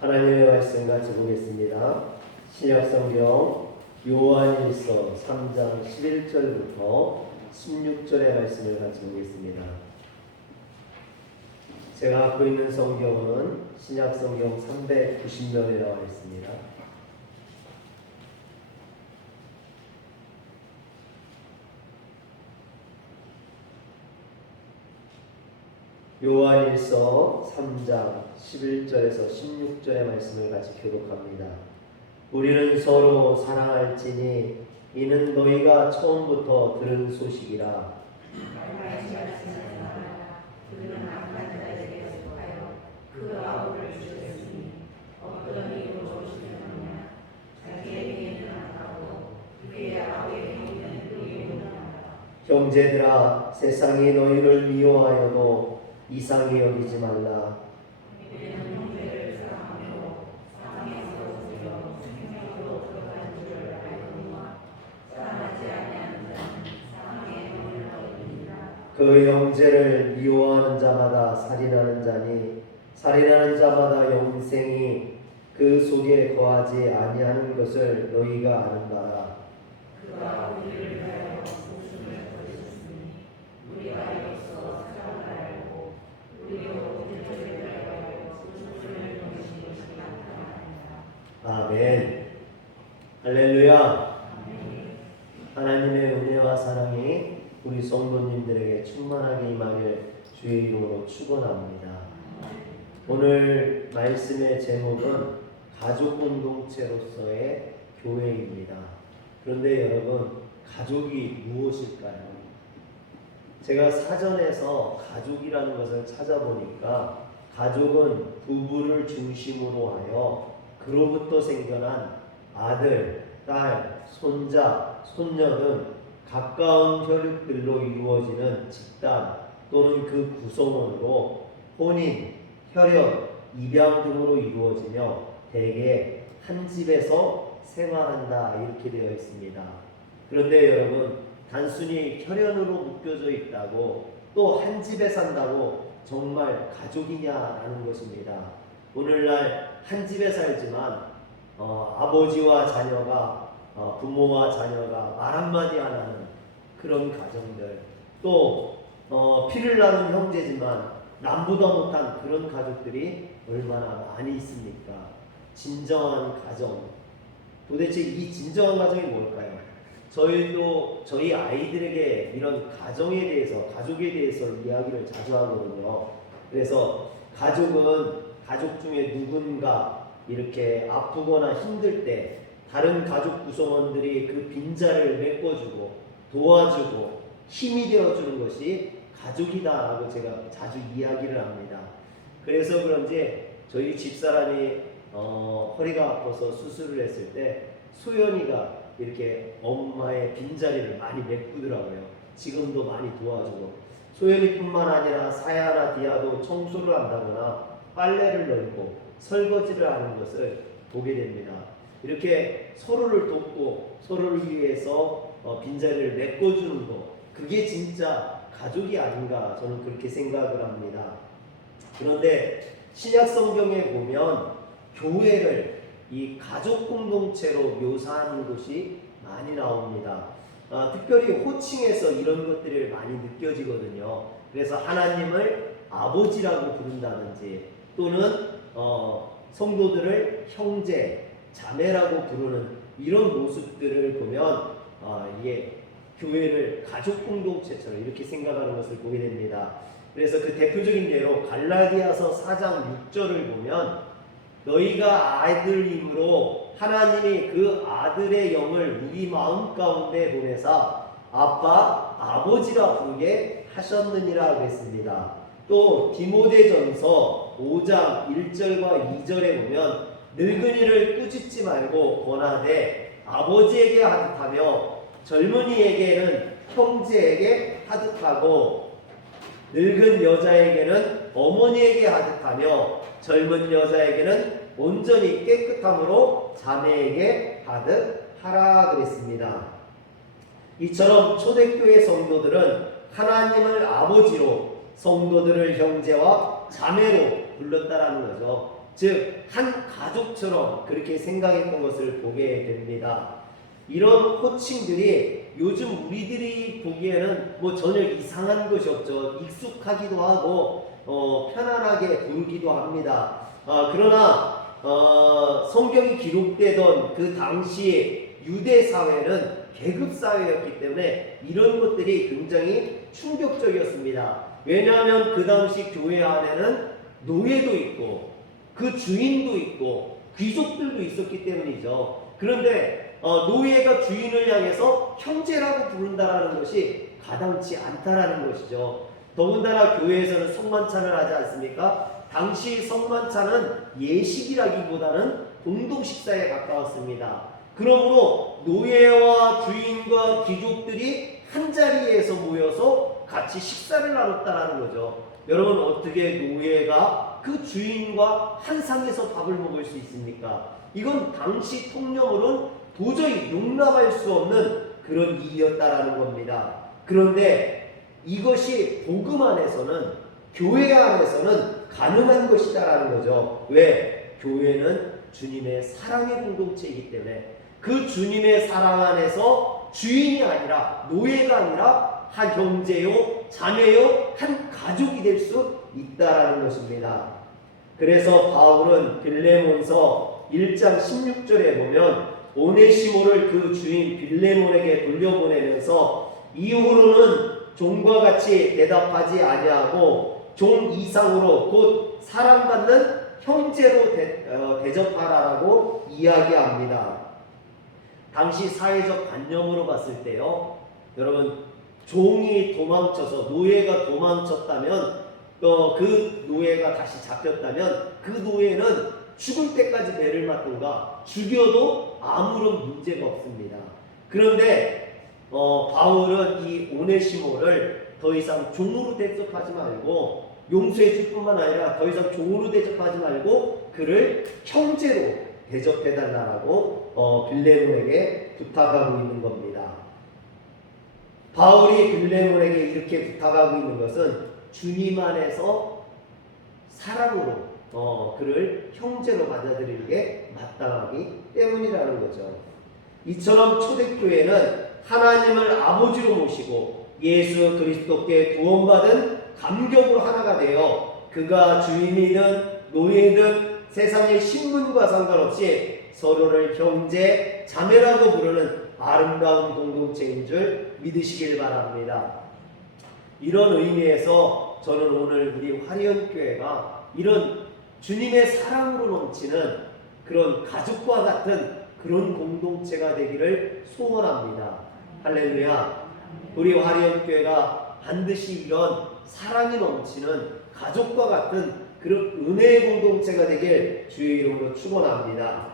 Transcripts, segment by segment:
하나님의 말씀 같이 보겠습니다. 신약성경 요한일서 3장 11절부터 16절의 말씀을 같이 보겠습니다. 제가 갖고 있는 성경은 신약성경 390면에 나와 있습니다. 요한일서 3장 11절에서 16절의 말씀을 같이 교독합니다. 우리는 서로 사랑할지니 이는 너희가 처음부터 들은 소식이라. 형제들아, 세상이 너희를 미워하여도 이상히 여기지 말라. 그 형제를 미워하는 자마다 살인하는 자니 살인하는 자마다 영생이 그 속에 거하지 아니하는 것을 너희가 아는 바라. 그가 우리를 위하여 목숨을 버리셨으니 우리가 이로써 사랑을 알고 우리로 그들을 위하여 목숨을 버리신 것이 나타나리라. 아멘. 할렐루야. 하나님의 은혜와 사랑이 우리 성도님들에게 충만하게 임하길 주의 이름으로 축원합니다. 오늘 말씀의 제목은 가족 공동체로서의 교회입니다. 그런데 여러분, 가족이 무엇일까요? 제가 사전에서 가족이라는 것을 찾아보니까 가족은 부부를 중심으로 하여 그로부터 생겨난 아들, 딸, 손자, 손녀 등 가까운 혈육들로 이루어지는 집단 또는 그 구성원으로 혼인, 혈연, 입양 등으로 이루어지며 대개 한 집에서 생활한다 이렇게 되어 있습니다. 그런데 여러분, 단순히 혈연으로 묶여져 있다고 또 한 집에 산다고 정말 가족이냐라는 것입니다. 오늘날 한 집에 살지만 아버지와 자녀가 부모와 자녀가 말 한마디 안 하는 그런 가정들, 또 피를 나눈 형제지만 남보다 못한 그런 가족들이 얼마나 많이 있습니까? 진정한 가정, 도대체 이 진정한 가정이 뭘까요? 저희도 저희 아이들에게 이런 가정에 대해서, 가족에 대해서 이야기를 자주 하거든요. 그래서 가족은 가족 중에 누군가 이렇게 아프거나 힘들 때 다른 가족 구성원들이 그 빈자리를 메꿔주고 도와주고 힘이 되어주는 것이 가족이다라고 제가 자주 이야기를 합니다. 그래서 그런지 저희 집사람이 허리가 아파서 수술을 했을 때 소연이가 이렇게 엄마의 빈자리를 많이 메꾸더라고요. 지금도 많이 도와주고, 소연이뿐만 아니라 사야나 디아도 청소를 한다거나 빨래를 널고 설거지를 하는 것을 보게 됩니다. 이렇게 서로를 돕고 서로를 위해서 빈자리를 메꿔주는 것, 그게 진짜 가족이 아닌가 저는 그렇게 생각을 합니다. 그런데 신약 성경에 보면 교회를 이 가족 공동체로 묘사하는 곳이 많이 나옵니다. 특별히 호칭에서 이런 것들이 많이 느껴지거든요. 그래서 하나님을 아버지라고 부른다든지 또는 성도들을 형제, 자매라고 부르는 이런 모습들을 보면 이게 교회를 가족 공동체처럼 이렇게 생각하는 것을 보게 됩니다. 그래서 그 대표적인 예로 갈라디아서 4장 6절을 보면 너희가 아들임으로 하나님이 그 아들의 영을 우리 마음 가운데 보내사 아빠, 아버지라 부르게 하셨느니라 그랬습니다. 또 디모데전서 5장 1절과 2절에 보면 늙은이를 꾸짖지 말고 권하되 아버지에게 하듯하며 젊은이에게는 형제에게 하듯하고 늙은 여자에게는 어머니에게 하듯하며 젊은 여자에게는 온전히 깨끗함으로 자매에게 하듯하라 그랬습니다. 이처럼 초대교회 성도들은 하나님을 아버지로 성도들을 형제와 자매로 불렀다라는 거죠. 즉 한 가족처럼 그렇게 생각했던 것을 보게 됩니다. 이런 호칭들이 요즘 우리들이 보기에는 뭐 전혀 이상한 것이 없죠. 익숙하기도 하고 편안하게 부르기도 합니다. 그러나 성경이 기록되던 그 당시 유대 사회는 계급 사회였기 때문에 이런 것들이 굉장히 충격적이었습니다. 왜냐하면 그 당시 교회 안에는 노예도 있고 그 주인도 있고 귀족들도 있었기 때문이죠. 그런데 노예가 주인을 향해서 형제라고 부른다라는 것이 가당치 않다라는 것이죠. 더군다나 교회에서는 성만찬을 하지 않습니까? 당시 성만찬은 예식이라기보다는 공동 식사에 가까웠습니다. 그러므로 노예와 주인과 귀족들이 한 자리에서 모여서 같이 식사를 나눴다는 거죠. 여러분, 어떻게 노예가 그 주인과 한 상에서 밥을 먹을 수 있습니까? 이건 당시 통념으로는 도저히 용납할 수 없는 그런 일이었다라는 겁니다. 그런데 이것이 복음 안에서는, 교회 안에서는 가능한 것이다라는 거죠. 왜? 교회는 주님의 사랑의 공동체이기 때문에 그 주님의 사랑 안에서 주인이 아니라, 노예가 아니라 한 형제요, 자매요, 한 가족이 될 수 있다라는 것입니다. 그래서 바울은 빌레몬서 1장 16절에 보면 오네시모를 그 주인 빌레몬에게 돌려보내면서 이후로는 종과 같이 대답하지 아니하고 종 이상으로 곧 사랑받는 형제로 대접하라라고 이야기합니다. 당시 사회적 관념으로 봤을 때요, 여러분, 종이 도망쳐서, 노예가 도망쳤다면, 그 노예가 다시 잡혔다면 그 노예는 죽을 때까지 매를 맞든가 죽여도 아무런 문제가 없습니다. 그런데 바울은 이 오네시모를 더 이상 종으로 대접하지 말고, 용서해 줄 뿐만 아니라 더 이상 종으로 대접하지 말고 그를 형제로 대접해달라고 빌레몬에게 부탁하고 있는 겁니다. 바울이 빌레몬에게 이렇게 부탁하고 있는 것은 주님 안에서 사랑으로 그를 형제로 받아들이게 마땅하기 때문이라는 거죠. 이처럼 초대교회는 하나님을 아버지로 모시고 예수 그리스도께 구원받은 감격으로 하나가 되어 그가 주인이든 노예든 세상의 신분과 상관없이 서로를 형제, 자매라고 부르는 아름다운 공동체인 줄 믿으시길 바랍니다. 이런 의미에서 저는 오늘 우리 화리언교회가 이런 주님의 사랑으로 넘치는 그런 가족과 같은 그런 공동체가 되기를 소원합니다. 할렐루야. 우리 화리언교회가 반드시 이런 사랑이 넘치는 가족과 같은 그런 은혜의 공동체가 되길 주의 이름으로 축원합니다.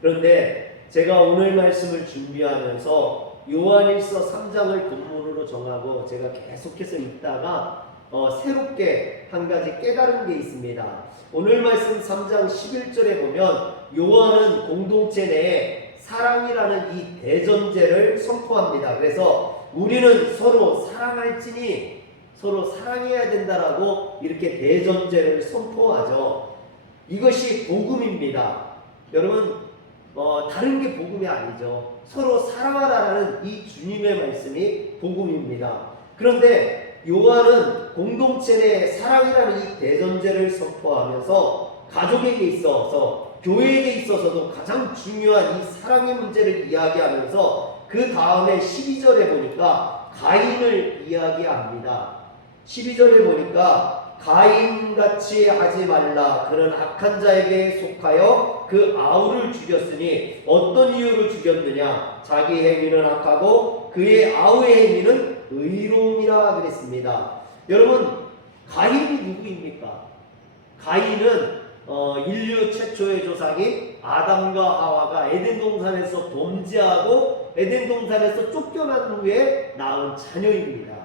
그런데 제가 오늘 말씀을 준비하면서 요한일서 3장을 본문으로 정하고 제가 계속해서 읽다가 새롭게 한 가지 깨달은 게 있습니다. 오늘 말씀 3장 11절에 보면 요한은 공동체 내에 사랑이라는 이 대전제를 선포합니다. 그래서 우리는 서로 사랑할지니 서로 사랑해야 된다라고 이렇게 대전제를 선포하죠. 이것이 복음입니다. 여러분, 다른 게 복음이 아니죠. 서로 사랑하라는 이 주님의 말씀이 복음입니다. 그런데 요한은 공동체 내 사랑이라는 이 대전제를 선포하면서 가족에게 있어서, 교회에게 있어서도 가장 중요한 이 사랑의 문제를 이야기하면서 그 다음에 12절에 보니까 가인을 이야기합니다. 12절에 보니까 가인같이 하지 말라. 그런 악한 자에게 속하여 그 아우를 죽였으니 어떤 이유로 죽였느냐? 자기 행위는 악하고 그의 아우의 행위는 의로움이라 그랬습니다. 여러분, 가인이 누구입니까? 가인은 인류 최초의 조상인 아담과 하와가 에덴 동산에서 범죄하고 에덴 동산에서 쫓겨난 후에 낳은 자녀입니다.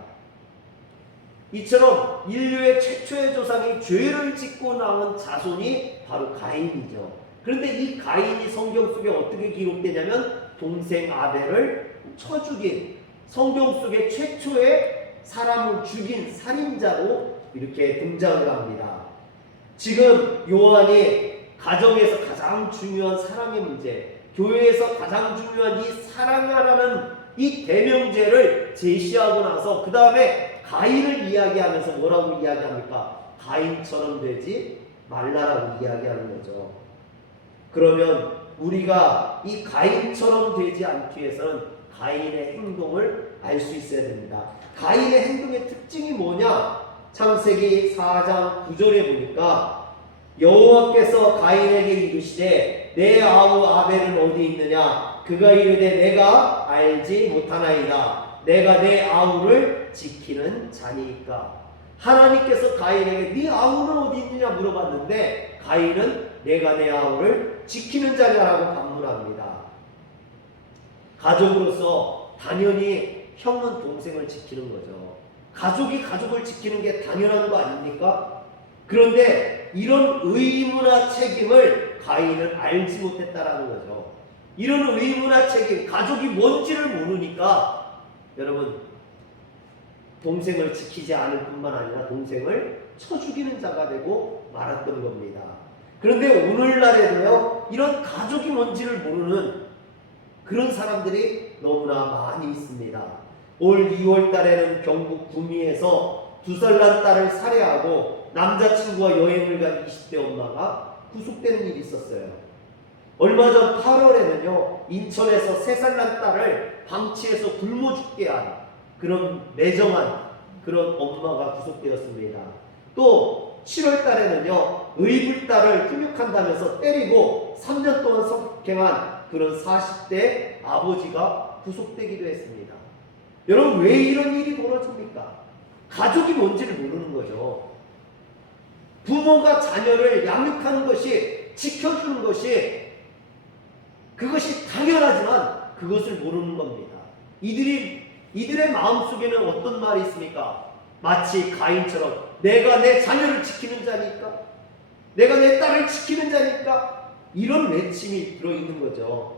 이처럼 인류의 최초의 조상이 죄를 짓고 낳은 자손이 바로 가인이죠. 그런데 이 가인이 성경 속에 어떻게 기록되냐면 동생 아벨을 쳐 죽인, 성경 속에 최초의 사람을 죽인 살인자로 이렇게 등장을 합니다. 지금 요한이 가정에서 가장 중요한 사랑의 문제, 교회에서 가장 중요한 이 사랑하라는 이 대명제를 제시하고 나서 그 다음에 가인을 이야기하면서 뭐라고 이야기합니까? 가인처럼 되지 말라라고 이야기하는 거죠. 그러면 우리가 이 가인처럼 되지 않기 위해서는 가인의 행동을 알 수 있어야 됩니다. 가인의 행동의 특징이 뭐냐? 창세기 4장 9절에 보니까 여호와께서 가인에게 이르시되 내 아우 아벨은 어디 있느냐? 그가 이르되 내가 알지 못하나이다. 내가 내 아우를 지키는 자니까. 하나님께서 가인에게 네 아우는 어디 있느냐 물어봤는데 가인은 내가 내 아우를 지키는 자냐라고 반문합니다. 가족으로서 당연히 형은 동생을 지키는 거죠. 가족이 가족을 지키는 게 당연한 거 아닙니까? 그런데 이런 의무나 책임을 가인은 알지 못했다라는 거죠. 이런 의무나 책임, 가족이 뭔지를 모르니까 여러분 동생을 지키지 않을 뿐만 아니라 동생을 쳐 죽이는 자가 되고 말았던 겁니다. 그런데 오늘날에도요, 이런 가족이 뭔지를 모르는 그런 사람들이 너무나 많이 있습니다. 올 2월 달에는 경북 구미에서 2살 난 딸을 살해하고 남자친구와 여행을 간 20대 엄마가 구속되는 일이 있었어요. 얼마 전 8월에는요, 인천에서 3살 난 딸을 방치해서 굶어 죽게 한 그런 매정한 그런 엄마가 구속되었습니다. 또 7월 달에는요, 의불딸을 훈육한다면서 때리고 3년 동안 성폭행한 그런 40대 아버지가 구속되기도 했습니다. 여러분, 왜 이런 일이 벌어집니까? 가족이 뭔지를 모르는 거죠. 부모가 자녀를 양육하는 것이, 지켜주는 것이, 그것이 당연하지만 그것을 모르는 겁니다. 이들의 마음속에는 어떤 말이 있습니까? 마치 가인처럼 내가 내 자녀를 지키는 자니까, 내가 내 딸을 지키는 자니까, 이런 외침이 들어있는 거죠.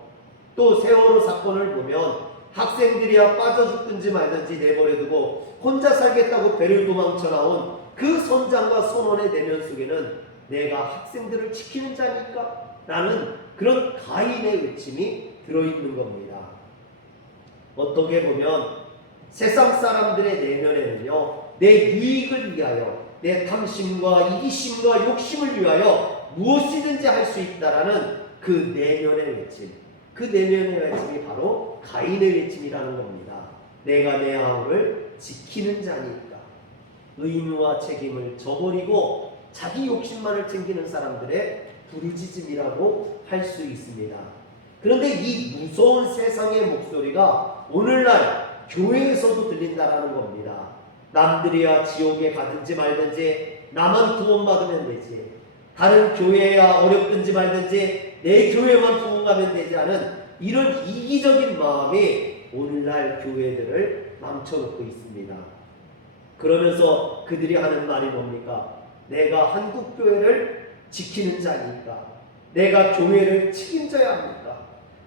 또 세월호 사건을 보면 학생들이야 빠져 죽든지 말든지 내버려두고 혼자 살겠다고 배를 도망쳐 나온 그 선장과 선원의 내면 속에는 내가 학생들을 지키는 자니까 라는 그런 가인의 외침이 들어있는 겁니다. 어떻게 보면 세상 사람들의 내면에는요, 내 유익을 위하여, 내 탐심과 이기심과 욕심을 위하여 무엇이든지 할 수 있다라는 그 내면의 외침, 그 내면의 외침이 바로 가인의 외침이라는 겁니다. 내가 내 아우를 지키는 자니까. 의무와 책임을 저버리고 자기 욕심만을 챙기는 사람들의 부르짖음이라고 할 수 있습니다. 그런데 이 무서운 세상의 목소리가 오늘날 교회에서도 들린다라는 겁니다. 남들이야 지옥에 가든지 말든지 나만 구원받으면 되지, 다른 교회야 어렵든지 말든지 내 교회만 구원가면 되지 하는 이런 이기적인 마음이 오늘날 교회들을 망쳐놓고 있습니다. 그러면서 그들이 하는 말이 뭡니까? 내가 한국교회를 지키는 자니까, 내가 교회를 책임져야 합니까?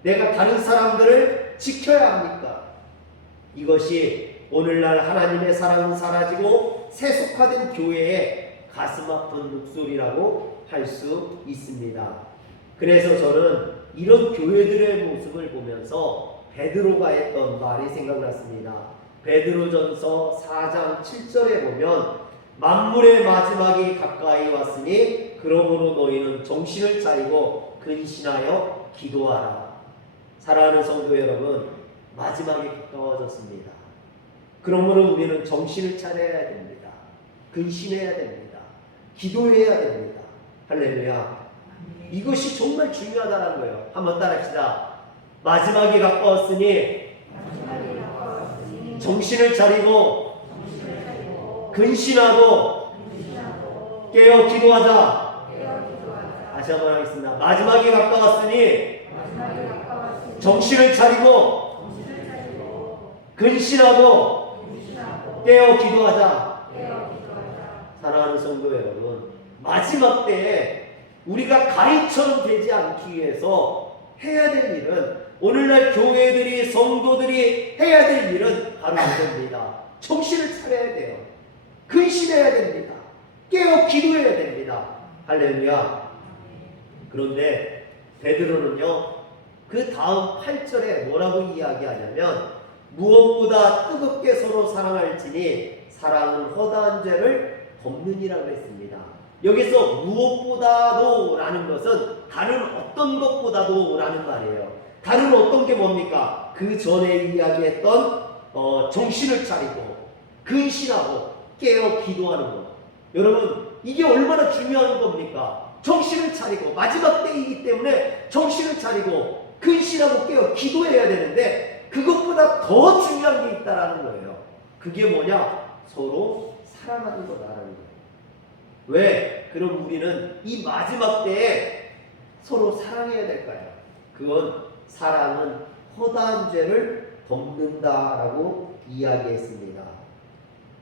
내가 다른 사람들을 지켜야 합니까? 이것이 오늘날 하나님의 사랑은 사라지고 세속화된 교회의 가슴 아픈 목소리라고 할 수 있습니다. 그래서 저는 이런 교회들의 모습을 보면서 베드로가 했던 말이 생각났습니다. 베드로전서 4장 7절에 보면 만물의 마지막이 가까이 왔으니 그러므로 너희는 정신을 차리고 근신하여 기도하라. 사랑하는 성도 여러분, 마지막이 가까워졌습니다. 그러므로 우리는 정신을 차려야 됩니다. 근신해야 됩니다. 기도해야 됩니다. 할렐루야. 이것이 정말 중요하다는 거예요. 한번 따라합시다. 마지막이 가까웠으니 정신을 차리고 근신하고 깨어 기도하자. 다시 한번 하겠습니다. 마지막이 가까웠으니 정신을 차리고 근신하고 깨어 기도하자. 사랑하는 성도 여러분, 마지막 때에 우리가 가인처럼 되지 않기 위해서 해야 될 일은, 오늘날 교회들이, 성도들이 해야 될 일은 바로 이겁니다. 정신을 차려야 돼요. 근신해야 됩니다. 깨어 기도해야 됩니다. 할렐루야. 그런데 베드로는요, 그 다음 8절에 뭐라고 이야기하냐면 무엇보다 뜨겁게 서로 사랑할지니 사랑은 허다한 죄를 덮느니라고 했습니다. 여기서 무엇보다도 라는 것은 다른 어떤 것보다도 라는 말이에요. 다른 어떤 게 뭡니까? 그 전에 이야기했던 정신을 차리고 근신하고 깨어 기도하는 것. 여러분, 이게 얼마나 중요한 겁니까? 정신을 차리고 마지막 때이기 때문에 정신을 차리고 근신하고 깨어 기도해야 되는데 그것보다 더 중요한 게 있다라는 거예요. 그게 뭐냐? 서로 사랑하는 거다라는 거예요. 왜? 그럼 우리는 이 마지막 때에 서로 사랑해야 될까요? 그건 사랑은 허다한 죄를 덮는다라고 이야기했습니다.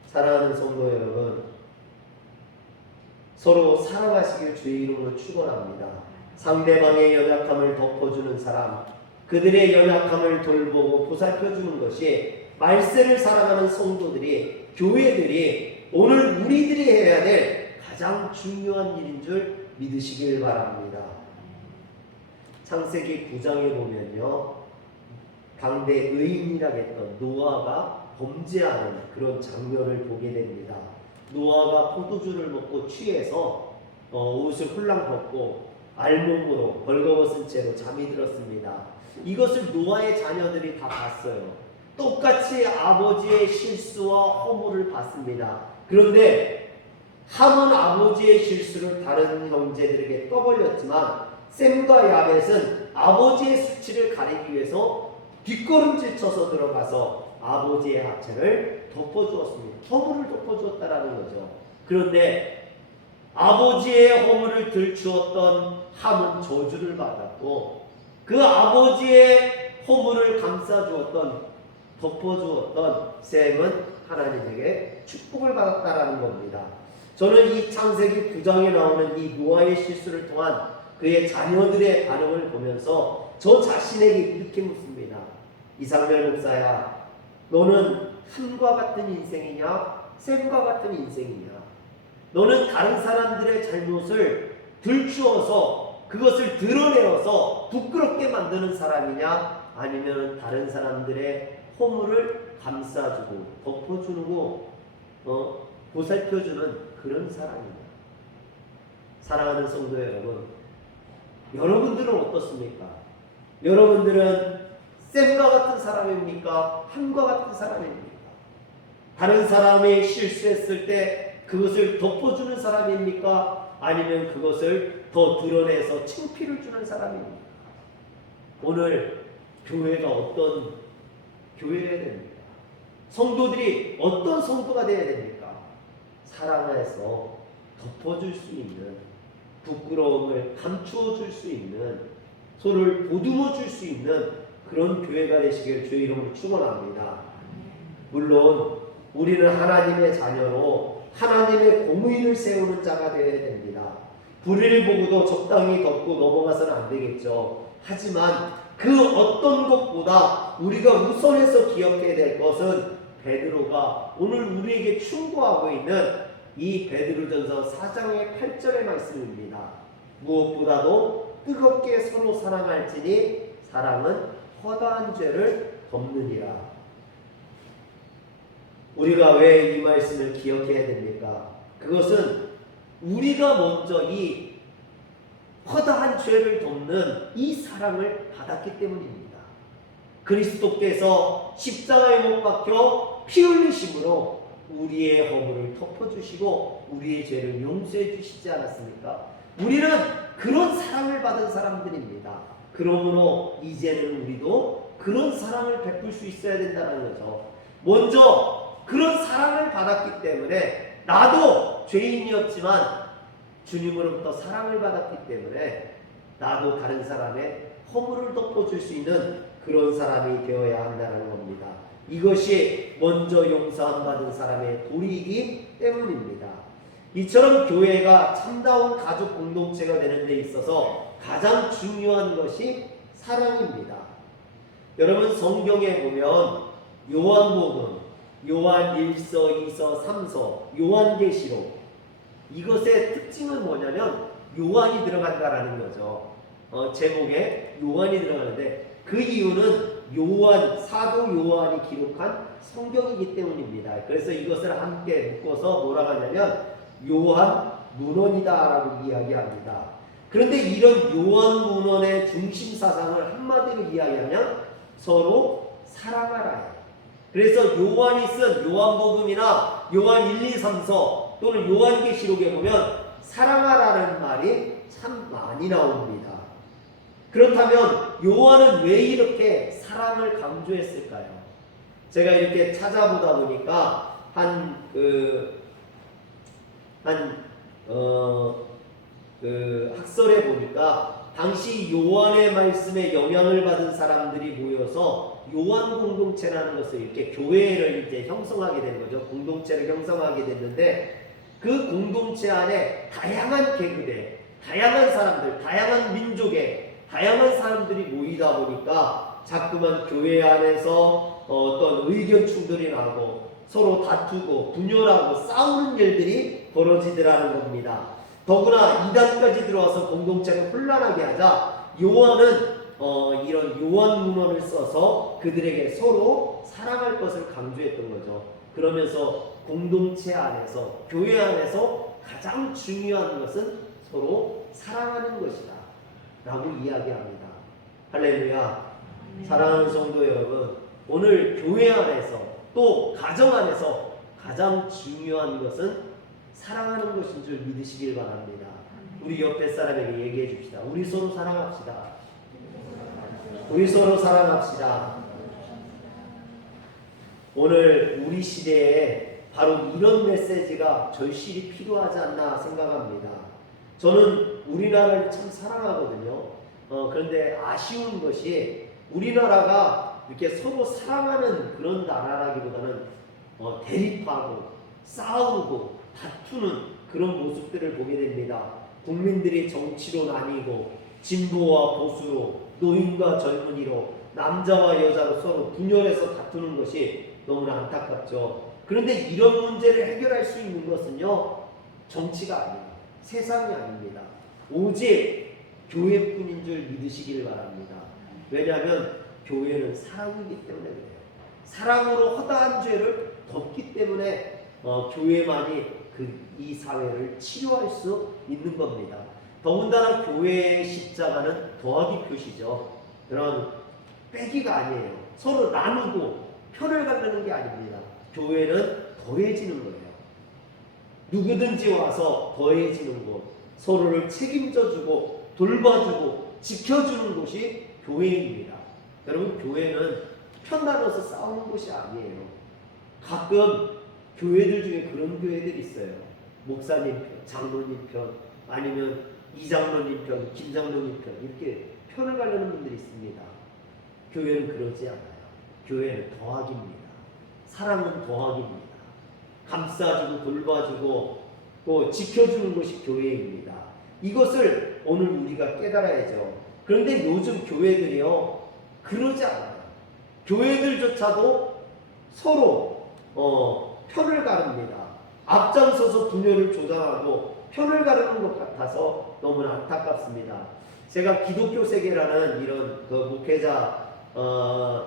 사랑하는 성도 여러분, 서로 사랑하시길 주의 이름으로 축원합니다. 상대방의 연약함을 덮어주는 사람, 그들의 연약함을 돌보고 보살펴주는 것이 말세를 살아가는 성도들이, 교회들이 오늘 우리들이 해야 될 가장 중요한 일인 줄 믿으시길 바랍니다. 창세기 9장에 보면요, 당대 의인이라고 했던 노아가 범죄하는 그런 장면을 보게 됩니다. 노아가 포도주를 먹고 취해서 옷을 홀랑 벗고 알몸으로 벌거벗은 채로 잠이 들었습니다. 이것을 노아의 자녀들이 다 봤어요. 똑같이 아버지의 실수와 허물을 봤습니다. 그런데 함은 아버지의 실수를 다른 형제들에게 떠벌렸지만 셈과 야벳은 아버지의 수치를 가리기 위해서 뒷걸음질 쳐서 들어가서 아버지의 하체를 덮어주었습니다. 허물을 덮어주었다라는 거죠. 그런데 아버지의 허물을 들추었던 함은 저주를 받았고 그 아버지의 허물을 감싸주었던, 덮어주었던 셈은 하나님에게 축복을 받았다라는 겁니다. 저는 이 창세기 9장에 나오는 이 노아의 실수를 통한 그의 자녀들의 반응을 보면서 저 자신에게 이렇게 묻습니다. 이상별 목사야, 너는 함과 같은 인생이냐? 셈과 같은 인생이냐? 너는 다른 사람들의 잘못을 들추어서 그것을 드러내어서 부끄럽게 만드는 사람이냐? 아니면 다른 사람들의 허물을 감싸주고 덮어주고 보살펴주는 그런 사람이냐? 사랑하는 성도 여러분, 여러분들은 어떻습니까? 여러분들은 셈과 같은 사람입니까? 함과 같은 사람입니까? 다른 사람이 실수했을 때 그것을 덮어주는 사람입니까? 아니면 그것을 더 드러내서 창피를 주는 사람입니까? 오늘 교회가 어떤 교회여야 됩니까? 성도들이 어떤 성도가 되어야 됩니까? 사랑해서 덮어줄 수 있는, 부끄러움을 감추어 줄 수 있는, 서로를 보듬어 줄 수 있는 그런 교회가 되시길 주의 이름으로 축원합니다. 물론 우리는 하나님의 자녀로 하나님의 공의를 세우는 자가 되어야 됩니다. 불의를 보고도 적당히 덮고 넘어가서는 안 되겠죠. 하지만 그 어떤 것보다 우리가 우선해서 기억해야 될 것은 베드로가 오늘 우리에게 충고하고 있는 이 베드로전서 4장의 8절의 말씀입니다. 무엇보다도 뜨겁게 서로 사랑할지니 사랑은 허다한 죄를 덮느니라. 우리가 왜 이 말씀을 기억해야 됩니까? 그것은 우리가 먼저 이 허다한 죄를 덮는 이 사랑을 받았기 때문입니다. 그리스도께서 십자가에 못 박혀 피 흘리심으로 우리의 허물을 덮어주시고 우리의 죄를 용서해 주시지 않았습니까? 우리는 그런 사랑을 받은 사람들입니다. 그러므로 이제는 우리도 그런 사랑을 베풀 수 있어야 된다는 거죠. 먼저 그런 사랑을 받았기 때문에 나도 죄인이었지만 주님으로부터 사랑을 받았기 때문에 나도 다른 사람의 허물을 덮어줄 수 있는 그런 사람이 되어야 한다는 겁니다. 이것이 먼저 용서함 받은 사람의 도리이기 때문입니다. 이처럼 교회가 참다운 가족 공동체가 되는 데 있어서 가장 중요한 것이 사랑입니다. 여러분 성경에 보면 요한복음, 요한 1서, 2서, 3서, 요한계시록 이것의 특징은 뭐냐면 요한이 들어간다라는 거죠. 제목에 요한이 들어가는데 그 이유는 사도 요한이 기록한 성경이기 때문입니다. 그래서 이것을 함께 묶어서 뭐라고 하냐면 요한 문헌이다라고 이야기합니다. 그런데 이런 요한 문헌의 중심 사상을 한마디로 이야기하면 서로 사랑하라. 그래서 요한이 쓴 요한복음이나 요한 1, 2, 3서 또는 요한계시록에 보면 사랑하라는 말이 참 많이 나옵니다. 그렇다면 요한은 왜 이렇게 사랑을 강조했을까요? 제가 이렇게 찾아보다 보니까 학설에 보니까 당시 요한의 말씀에 영향을 받은 사람들이 모여서 요한 공동체라는 것을 이렇게 교회를 이제 형성하게 된 거죠. 공동체를 형성하게 됐는데 그 공동체 안에 다양한 계급의, 다양한 사람들, 다양한 민족의 다양한 사람들이 모이다 보니까 자꾸만 교회 안에서 어떤 의견 충돌이 나고 서로 다투고 분열하고 싸우는 일들이 벌어지더라는 겁니다. 더구나 이단까지 들어와서 공동체를 혼란하게 하자 요한은 이런 요한 문헌을 써서 그들에게 서로 사랑할 것을 강조했던 거죠. 그러면서 공동체 안에서, 교회 안에서 가장 중요한 것은 서로 사랑하는 것이다 라고 이야기합니다. 할렐루야. 사랑하는 성도 여러분, 오늘 교회 안에서 또 가정 안에서 가장 중요한 것은 사랑하는 것인 줄 믿으시길 바랍니다. 우리 옆에 사람에게 얘기해 줍시다. 우리 서로 사랑합시다. 우리 서로 사랑합시다. 오늘 우리 시대에 바로 이런 메시지가 절실히 필요하지 않나 생각합니다. 저는 우리나라를 참 사랑하거든요. 그런데 아쉬운 것이 우리나라가 이렇게 서로 사랑하는 그런 나라라기보다는 대립하고 싸우고 다투는 그런 모습들을 보게 됩니다. 국민들이 정치로 나뉘고 진보와 보수로, 노인과 젊은이로, 남자와 여자로 서로 분열해서 다투는 것이 너무나 안타깝죠. 그런데 이런 문제를 해결할 수 있는 것은요, 정치가 아니에요. 세상이 아닙니다. 오직 교회뿐인 줄 믿으시길 바랍니다. 왜냐하면 교회는 사랑이기 때문에 그래요. 사랑으로 허다한 죄를 덮기 때문에 교회만이 이 사회를 치료할 수 있는 겁니다. 더군다나 교회의 십자가는 더하기 표시죠. 그런 빼기가 아니에요. 서로 나누고 편을 가르는 게 아닙니다. 교회는 더해지는 거예요. 누구든지 와서 더해지는 곳, 서로를 책임져주고 돌봐주고 지켜주는 곳이 교회입니다. 여러분, 교회는 편 나눠서 싸우는 곳이 아니에요. 가끔 교회들 중에 그런 교회들이 있어요. 목사님 편, 장로님 편, 아니면 이장로님 편, 김장로님 편, 이렇게 편을 가르는 분들이 있습니다. 교회는 그러지 않아요. 교회는 더하기입니다. 사랑은 더하기입니다. 감싸주고 돌봐주고 또 지켜주는 것이 교회입니다. 이것을 오늘 우리가 깨달아야죠. 그런데 요즘 교회들이요, 그러지 않아요. 교회들조차도 서로 편을 가릅니다. 앞장서서 분열을 조장하고 편을 가르는 것 같아서 너무나 안타깝습니다. 제가 기독교 세계라는 이런 목회자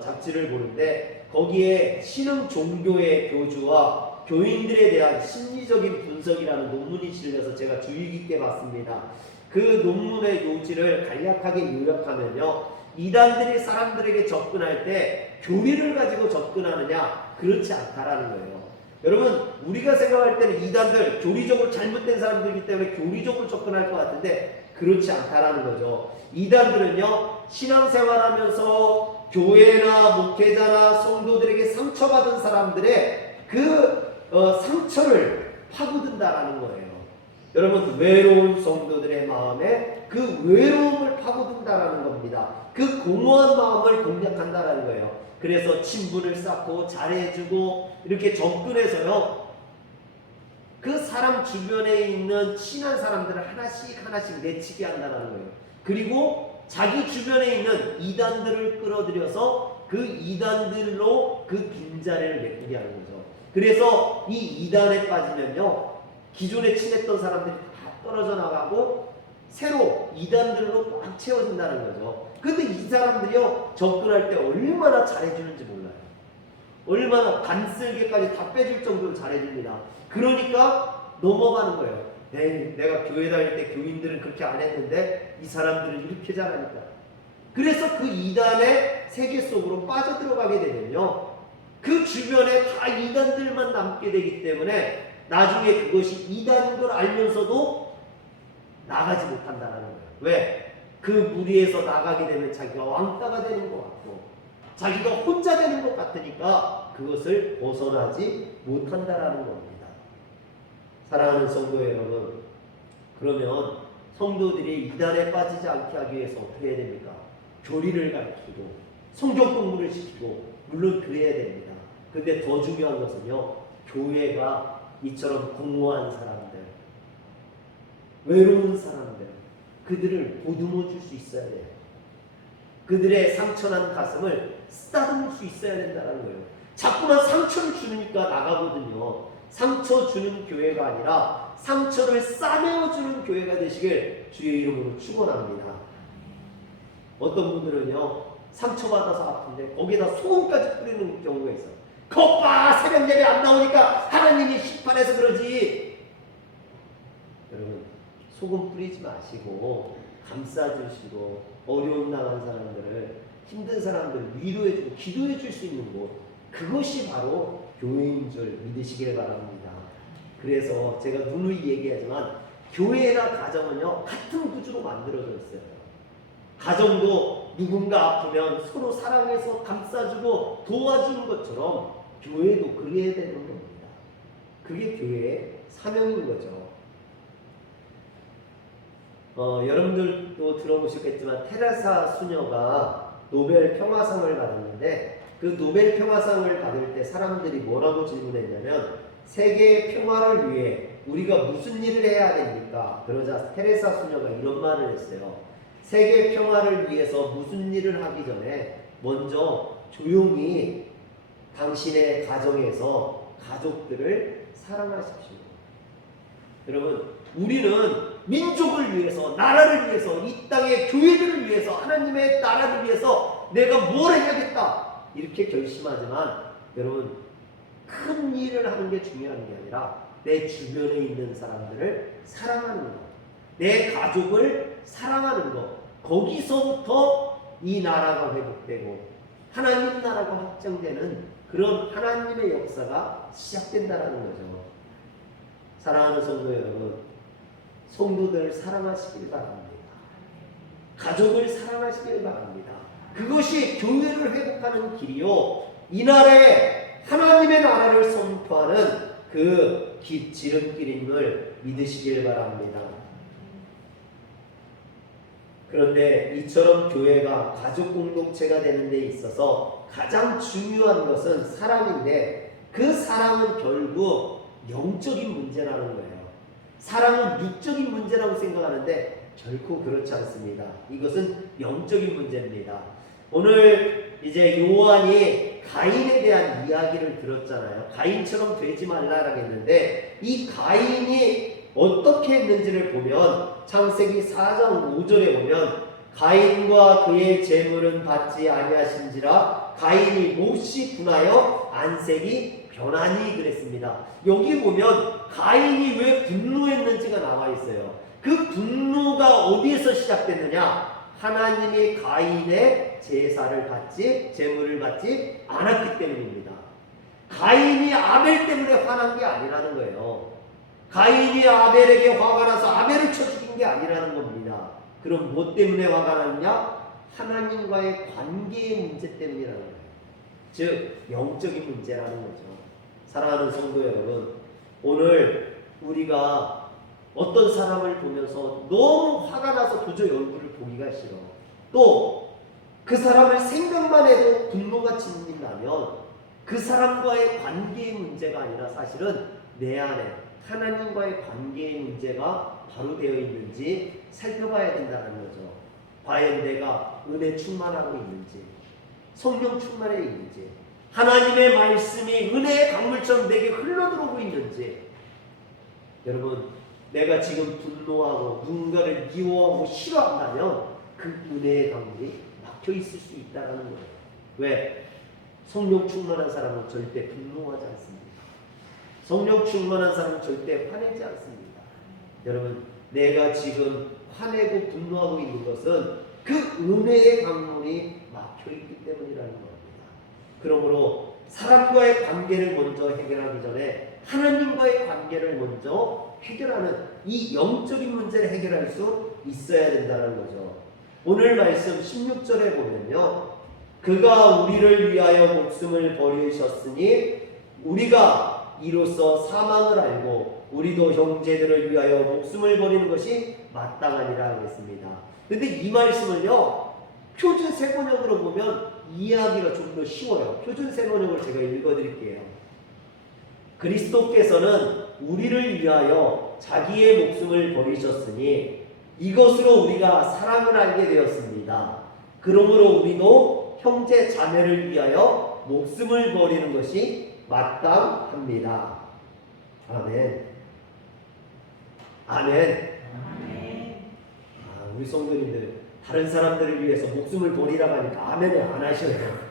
잡지를 보는데 거기에 신흥 종교의 교주와 교인들에 대한 심리적인 분석이라는 논문이 실려서 제가 주의 깊게 봤습니다. 그 논문의 요지를 간략하게 요약하면요, 이단들이 사람들에게 접근할 때 교리를 가지고 접근하느냐, 그렇지 않다라는 거예요. 여러분, 우리가 생각할 때는 이단들 교리적으로 잘못된 사람들이기 때문에 교리적으로 접근할 것 같은데 그렇지 않다라는 거죠. 이단들은요, 신앙생활하면서 교회나 목회자나 성도들에게 상처받은 사람들의 그 상처를 파고든다라는 거예요. 여러분, 외로운 성도들의 마음에 그 외로움을 파고든다라는 겁니다. 그 공허한 마음을 공략한다라는 거예요. 그래서 친분을 쌓고 잘해주고 이렇게 접근해서요, 그 사람 주변에 있는 친한 사람들을 하나씩 하나씩 내치게 한다는 거예요. 그리고 자기 주변에 있는 이단들을 끌어들여서 그 이단들로 그 빈자리를 메꾸게 하는 거죠. 그래서 이 이단에 빠지면요, 기존에 친했던 사람들이 다 떨어져 나가고 새로 이단들로 꽉 채워진다는 거죠. 근데 이 사람들이요 접근할 때 얼마나 잘해주는지 몰라요. 얼마나 반쓸개까지 다 빼줄 정도로 잘해줍니다. 그러니까 넘어가는 거예요. 에이, 내가 교회 다닐 때 교인들은 그렇게 안 했는데 이 사람들은 이렇게 잘하니까. 그래서 그 이단의 세계 속으로 빠져들어가게 되면요 그 주변에 다 이단들만 남게 되기 때문에 나중에 그것이 이단인 걸 알면서도 나가지 못한다는 거예요. 왜? 그 무리에서 나가게 되면 자기가 왕따가 되는 것 같고 자기가 혼자 되는 것 같으니까 그것을 벗어나지 못한다라는 겁니다. 사랑하는 성도 여러분, 그러면 성도들이 이단에 빠지지 않게 하기 위해서 어떻게 해야 됩니까? 교리를 가르치고 성경 공부를 시키고 물론 그래야 됩니다. 근데 더 중요한 것은요 교회가 이처럼 공허한 사람들, 외로운 사람들, 그들을 보듬어 줄 수 있어야 돼요. 그들의 상처난 가슴을 쓰다듬을 수 있어야 된다는 거예요. 자꾸만 상처를 주니까 나가거든요. 상처 주는 교회가 아니라 상처를 싸매어 주는 교회가 되시길 주의 이름으로 축원합니다. 어떤 분들은요 상처받아서 아픈데 거기에다 소금까지 뿌리는 경우가 있어요. 거 봐! 새벽 예배 안 나오니까 하나님이 심판해서 그러지. 여러분 소금 뿌리지 마시고 감싸주시고 어려움 당한 사람들을, 힘든 사람들을 위로해주고 기도해줄 수 있는 곳, 그것이 바로 교회인 줄 믿으시길 바랍니다. 그래서 제가 누누이 얘기하지만 교회나 가정은요 같은 구조로 만들어져 있어요. 가정도 누군가 아프면 서로 사랑해서 감싸주고 도와주는 것처럼 교회도 그래야 되는 겁니다. 그게 교회의 사명인 거죠. 여러분들도 들어보셨겠지만 테레사 수녀가 노벨 평화상을 받았는데 그 노벨 평화상을 받을 때 사람들이 뭐라고 질문했냐면 세계의 평화를 위해 우리가 무슨 일을 해야 됩니까? 그러자 테레사 수녀가 이런 말을 했어요. 세계 평화를 위해서 무슨 일을 하기 전에 먼저 조용히 당신의 가정에서 가족들을 사랑하십시오. 여러분 우리는 민족을 위해서, 나라를 위해서, 이 땅의 교회들을 위해서, 하나님의 나라를 위해서 내가 뭘 해야겠다 이렇게 결심하지만 여러분 큰 일을 하는 게 중요한 게 아니라 내 주변에 있는 사람들을 사랑하는 것, 내 가족을 사랑하는 것, 거기서부터 이 나라가 회복되고 하나님 나라가 확장되는 그런 하나님의 역사가 시작된다는 거죠. 사랑하는 성도 여러분, 성도들을 사랑하시길 바랍니다. 가족을 사랑하시길 바랍니다. 그것이 교회를 회복하는 길이요 이날에 하나님의 나라를 선포하는 그 지름길인 걸 믿으시길 바랍니다. 그런데 이처럼 교회가 가족 공동체가 되는 데 있어서 가장 중요한 것은 사랑인데 그 사랑은 결국 영적인 문제라는 거예요. 사랑은 육적인 문제라고 생각하는데 결코 그렇지 않습니다. 이것은 영적인 문제입니다. 오늘 이제 요한이 가인에 대한 이야기를 들었잖아요. 가인처럼 되지 말라라고 했는데 이 가인이 어떻게 했는지를 보면 창세기 4장 5절에 보면 가인과 그의 재물은 받지 아니하신지라 가인이 몹시 분하여 안색이 변하니 그랬습니다. 여기 보면 가인이 왜 분노했는지가 나와 있어요. 그 분노가 어디에서 시작됐느냐? 하나님이 가인의 제사를 받지, 제물을 받지 않았기 때문입니다. 가인이 아벨 때문에 화난 게 아니라는 거예요. 가인이 아벨에게 화가 나서 아벨을 쳐 죽인 게 아니라는 겁니다. 그럼 뭐 때문에 화가 났냐? 하나님과의 관계의 문제 때문이라는 거예요. 즉 영적인 문제라는 거죠. 사랑하는 성도 여러분, 오늘 우리가 어떤 사람을 보면서 너무 화가 나서 도저히 얼굴을 보기가 싫어. 또 그 사람을 생각만 해도 분노가 짓는다면 그 사람과의 관계의 문제가 아니라 사실은 내 안에 하나님과의 관계의 문제가 바로 되어 있는지 살펴봐야 된다는 거죠. 과연 내가 은혜 충만하고 있는지, 성령 충만해 있는지, 하나님의 말씀이 은혜의 강물처럼 내게 흘러들어오고 있는지. 여러분 내가 지금 분노하고 누군가를 미워하고 싫어한다면 그 은혜의 강물이 막혀 있을 수 있다는 거예요. 왜? 성령 충만한 사람은 절대 분노하지 않습니다. 성령 충만한 사람은 절대 화내지 않습니다. 여러분, 내가 지금 화내고 분노하고 있는 것은 그 은혜의 강물이 막혀 있기 때문이라는 겁니다. 그러므로 사람과의 관계를 먼저 해결하기 전에 하나님과의 관계를 먼저 해결하는 이 영적인 문제를 해결할 수 있어야 된다는 거죠. 오늘 말씀 16절에 보면요, 그가 우리를 위하여 목숨을 버리셨으니 우리가 이로써 사망을 알고 우리도 형제들을 위하여 목숨을 버리는 것이 마땅하니라 하겠습니다. 근데 이 말씀을요, 표준 세번역으로 보면 이해하기가 좀 더 쉬워요. 표준 세번역을 제가 읽어드릴게요. 그리스도께서는 우리를 위하여 자기의 목숨을 버리셨으니 이것으로 우리가 사랑을 알게 되었습니다. 그러므로 우리도 형제 자매를 위하여 목숨을 버리는 것이 마땅합니다. 아멘. 아멘. 우리 성도님들 다른 사람들을 위해서 목숨을 버리라고 하니까 아멘을 안 하셔요.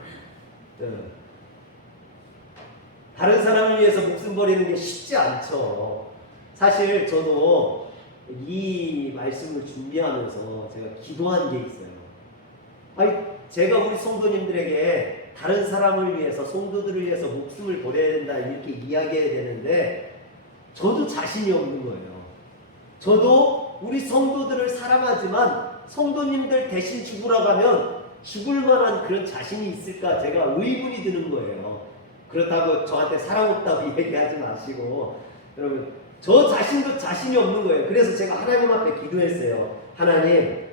다른 사람을 위해서 목숨 버리는 게 쉽지 않죠. 사실 저도 이 말씀을 준비하면서 제가 기도한 게 있어요. 제가 우리 성도님들에게 다른 사람을 위해서, 성도들을 위해서 목숨을 버려야 된다 이렇게 이야기해야 되는데 저도 자신이 없는 거예요. 저도 우리 성도들을 사랑하지만 성도님들 대신 죽으라고 하면 죽을 만한 그런 자신이 있을까 제가 의문이 드는 거예요. 그렇다고 저한테 사랑 없다고 얘기하지 마시고, 여러분, 저 자신도 자신이 없는 거예요. 그래서 제가 하나님 앞에 기도했어요. 하나님,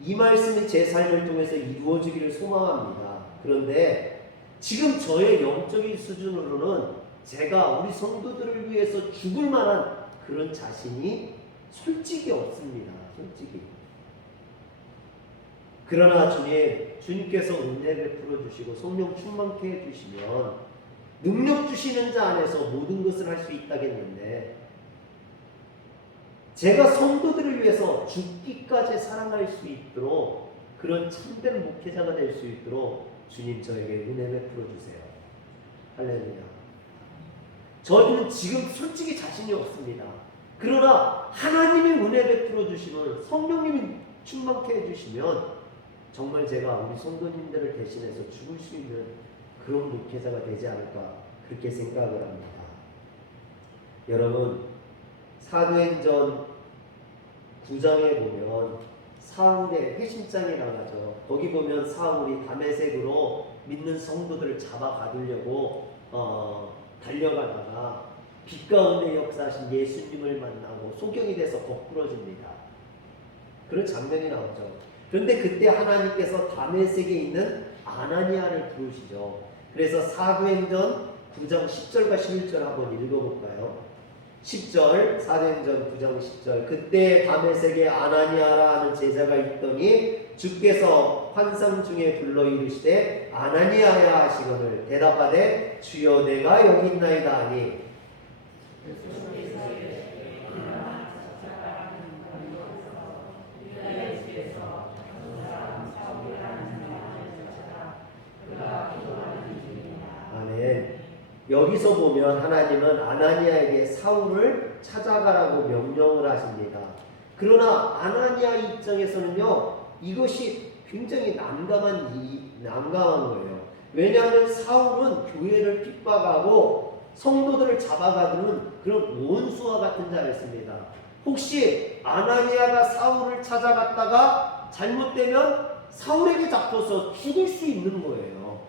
이 말씀이 제 삶을 통해서 이루어지기를 소망합니다. 그런데 지금 저의 영적인 수준으로는 제가 우리 성도들을 위해서 죽을 만한 그런 자신이 솔직히 없습니다. 솔직히. 그러나 주님께서 은혜 베풀어 주시고 성령 충만케 해주시면 능력 주시는 자 안에서 모든 것을 할 수 있다겠는데, 제가 성도들을 위해서 죽기까지 사랑할 수 있도록 그런 참된 목회자가 될 수 있도록 주님 저에게 은혜 베풀어 주세요. 할렐루야. 저는 지금 솔직히 자신이 없습니다. 그러나 하나님이 은혜 베풀어 주시면, 성령님이 충만케 해주시면 정말 제가 우리 성도님들을 대신해서 죽을 수 있는 그런 목회자가 되지 않을까 그렇게 생각을 합니다. 여러분, 사도행전 9장에 보면 사울의 회심장이라고 하죠. 거기 보면 사울이 다메섹으로 믿는 성도들을 잡아가두려고 달려가다가 빛 가운데 역사하신 예수님을 만나고 소경이 돼서 거꾸러집니다. 그런 장면이 나오죠. 그런데 그때 하나님께서 다메섹에 있는 아나니아를 부르시죠. 그래서 사도행전 9장 10절과 11절 한번 읽어볼까요? 10절, 사도행전 9장 10절. 그때 다메섹에 아나니아라 하는 제자가 있더니 주께서 환상 중에 불러 이르시되 아나니아야 하시거늘 대답하되 주여 내가 여기 있나이다 하니 여기서 보면 하나님은 아나니아에게 사울을 찾아가라고 명령을 하십니다. 그러나 아나니아 입장에서는요, 이것이 굉장히 난감한 거예요. 왜냐하면 사울은 교회를 핍박하고 성도들을 잡아가두는 그런 원수와 같은 자였습니다. 혹시 아나니아가 사울을 찾아갔다가 잘못되면 사울에게 잡혀서 죽을 수 있는 거예요.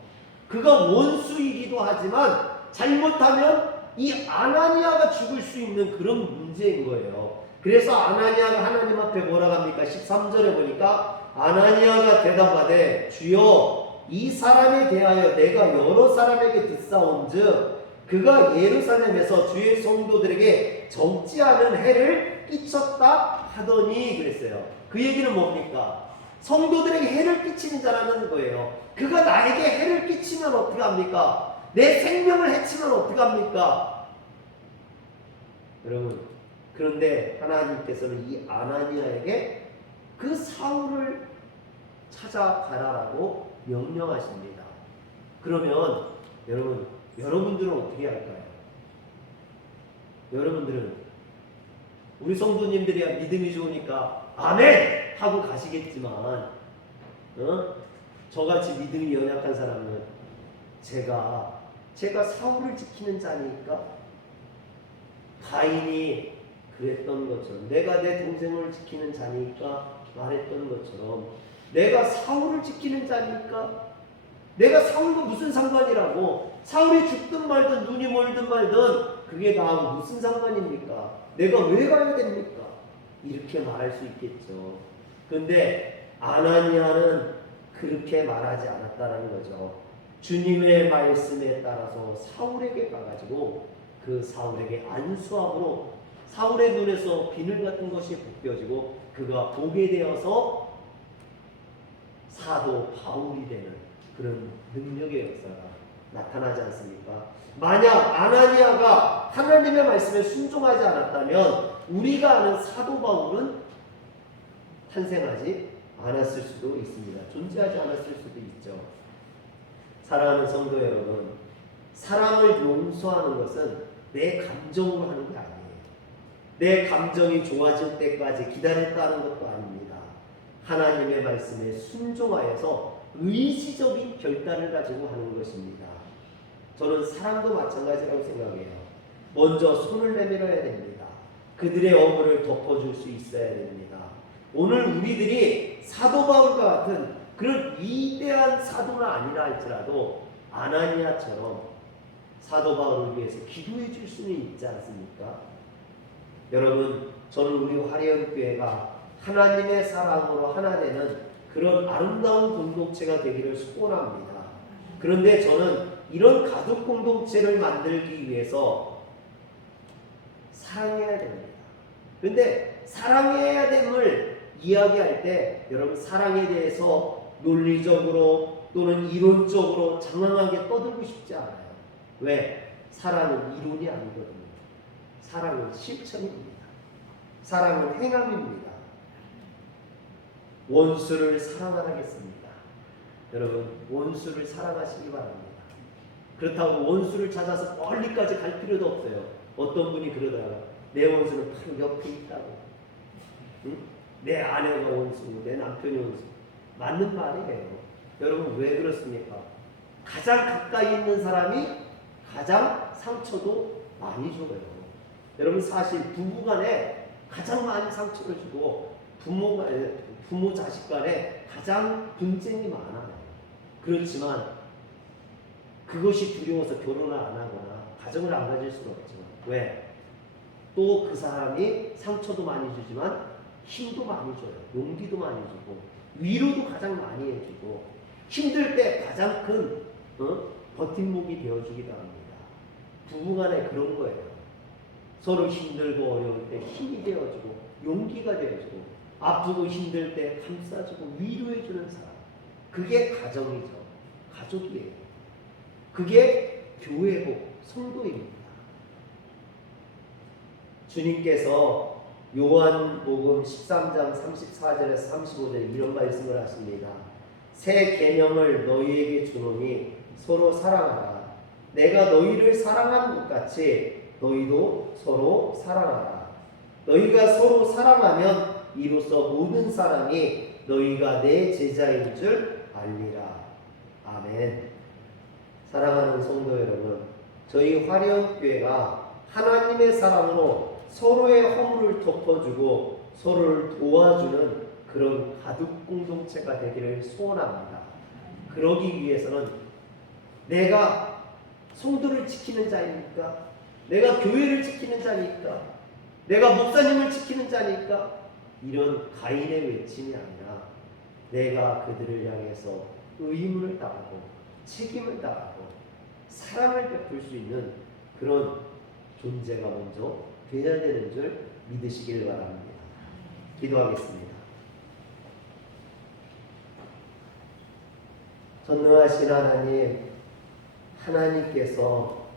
그가 원수이기도 하지만 잘못하면 이 아나니아가 죽을 수 있는 그런 문제인 거예요. 그래서 아나니아가 하나님 앞에 뭐라고 합니까? 13절에 보니까 아나니아가 대답하되 주여 이 사람에 대하여 내가 여러 사람에게 듣사온즉 그가 예루살렘에서 주의 성도들에게 적지 않은 해를 끼쳤다 하더니 그랬어요. 그 얘기는 뭡니까? 성도들에게 해를 끼치는 자라는 거예요. 그가 나에게 해를 끼치면 어떻게 합니까? 내 생명을 해치면 어떻게 합니까? 여러분, 그런데 하나님께서는 이 아나니아에게 그 사울을 찾아가라라고 명령하십니다. 그러면 여러분들은 어떻게 할까요? 여러분들은 우리 성도님들이야 믿음이 좋으니까 아멘! 하고 가시겠지만 저같이 믿음이 연약한 사람은 제가 사울을 지키는 자니까 가인이 그랬던 것처럼 내가 내 동생을 지키는 자니까 말했던 것처럼 내가 사울을 지키는 자니까 내가 사울과 무슨 상관이라고 사울이 죽든 말든 눈이 멀든 말든 그게 다 무슨 상관입니까? 내가 왜 가야 됩니까? 이렇게 말할 수 있겠죠. 그런데 아나니아는 그렇게 말하지 않았다는 거죠. 주님의 말씀에 따라서 사울에게 가가지고 그 사울에게 안수함으로 사울의 눈에서 비늘 같은 것이 벗겨지고 그가 보게 되어서 사도 바울이 되는 그런 능력의 역사가 나타나지 않습니까? 만약 아나니아가 하나님의 말씀에 순종하지 않았다면 우리가 아는 사도 바울은 탄생하지 않았을 수도 있습니다. 존재하지 않았을 수도 있죠. 사랑하는 성도 여러분, 사람을 용서하는 것은 내 감정으로 하는 게 아니에요. 내 감정이 좋아질 때까지 기다렸다는 것도 아닙니다. 하나님의 말씀에 순종하여서 의지적인 결단을 가지고 하는 것입니다. 저는 사랑도 마찬가지라고 생각해요. 먼저 손을 내밀어야 됩니다. 그들의 어물을 덮어줄 수 있어야 됩니다. 오늘 우리들이 사도 바울과 같은 그런 위대한 사도는 아니라 할지라도 아나니아처럼 사도 바울을 위해서 기도해 줄 수는 있지 않습니까? 여러분, 저는 우리 화려교회가 하나님의 사랑으로 하나 되는 그런 아름다운 공동체가 되기를 소원합니다. 그런데 저는 이런 가족 공동체를 만들기 위해서 사랑해야 됩니다. 그런데 사랑해야 됨을 이야기할 때 여러분 사랑에 대해서 논리적으로 또는 이론적으로 장황하게 떠들고 싶지 않아요. 왜? 사랑은 이론이 아니거든요. 사랑은 실천입니다. 사랑은 행함입니다. 원수를 사랑하겠습니다. 여러분 원수를 사랑하시기 바랍니다. 그렇다고 원수를 찾아서 멀리까지 갈 필요도 없어요. 어떤 분이 그러다가 내 원수는 바로 옆에 있다고. 응? 내 아내가 원수고 내 남편이 원수. 맞는 말이에요. 여러분 왜 그렇습니까? 가장 가까이 있는 사람이 가장 상처도 많이 줘요. 여러분 사실 부부간에 가장 많이 상처를 주고 부모 자식 간에 가장 분쟁이 많아요. 그렇지만 그것이 두려워서 결혼을 안 하거나 가정을 안 가질 수는 없지만 왜? 또 그 사람이 상처도 많이 주지만 힘도 많이 줘요. 용기도 많이 주고 위로도 가장 많이 해주고 힘들 때 가장 큰 버팀목이 되어주기도 합니다. 부부간에 그런 거예요. 서로 힘들고 어려울 때 힘이 되어주고 용기가 되어주고 아프고 힘들 때 감싸주고 위로해주는 사람. 그게 가정이죠. 가족이에요. 그게 교회고 성도입니다. 주님께서 요한복음 13장 34절에서 35절에 이런 말씀을 하십니다. 새 계명을 너희에게 주노니 서로 사랑하라. 내가 너희를 사랑한 것 같이 너희도 서로 사랑하라. 너희가 서로 사랑하면 이로써 모든 사람이 너희가 내 제자인 줄 알리라. 아멘. 사랑하는 성도 여러분, 저희 화려교회가 하나님의 사랑으로 서로의 허물을 덮어주고 서로를 도와주는 그런 가족 공동체가 되기를 소원합니다. 그러기 위해서는 내가 성도를 지키는 자입니까? 내가 교회를 지키는 자니까? 내가 목사님을 지키는 자니까? 이런 가인의 외침이 아니라 내가 그들을 향해서 의무를 다하고 책임을 다하고 사랑을 베풀 수 있는 그런 존재가 먼저 되어야 되는 줄 믿으시길 바랍니다. 기도하겠습니다. 전능하신 하나님, 하나님께서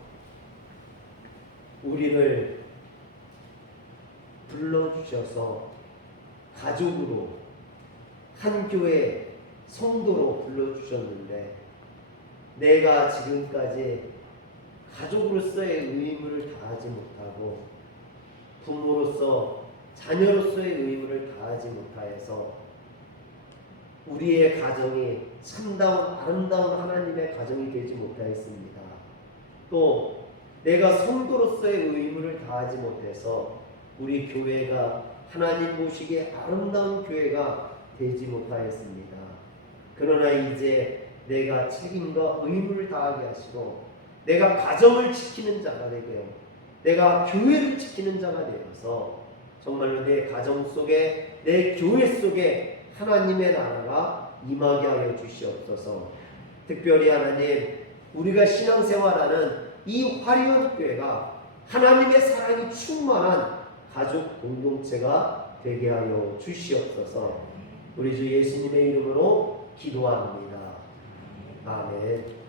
우리를 불러주셔서 가족으로 한 교회 성도로 불러주셨는데 내가 지금까지 가족으로서의 의무를 다하지 못하고 부모로서 자녀로서의 의무를 다하지 못하여서 우리의 가정이 참다운 아름다운 하나님의 가정이 되지 못하였습니다. 또 내가 성도로서의 의무를 다하지 못해서 우리 교회가 하나님 보시기에 아름다운 교회가 되지 못하였습니다. 그러나 이제 내가 책임과 의무를 다하게 하시고 내가 가정을 지키는 자가 되고요, 내가 교회를 지키는 자가 되어서 정말로 내 가정 속에 내 교회 속에 하나님의 나라가 임하게 하여 주시옵소서. 특별히 하나님, 우리가 신앙생활하는 이 화려한 교회가 하나님의 사랑이 충만한 가족 공동체가 되게 하여 주시옵소서. 우리 주 예수님의 이름으로 기도합니다. 아멘.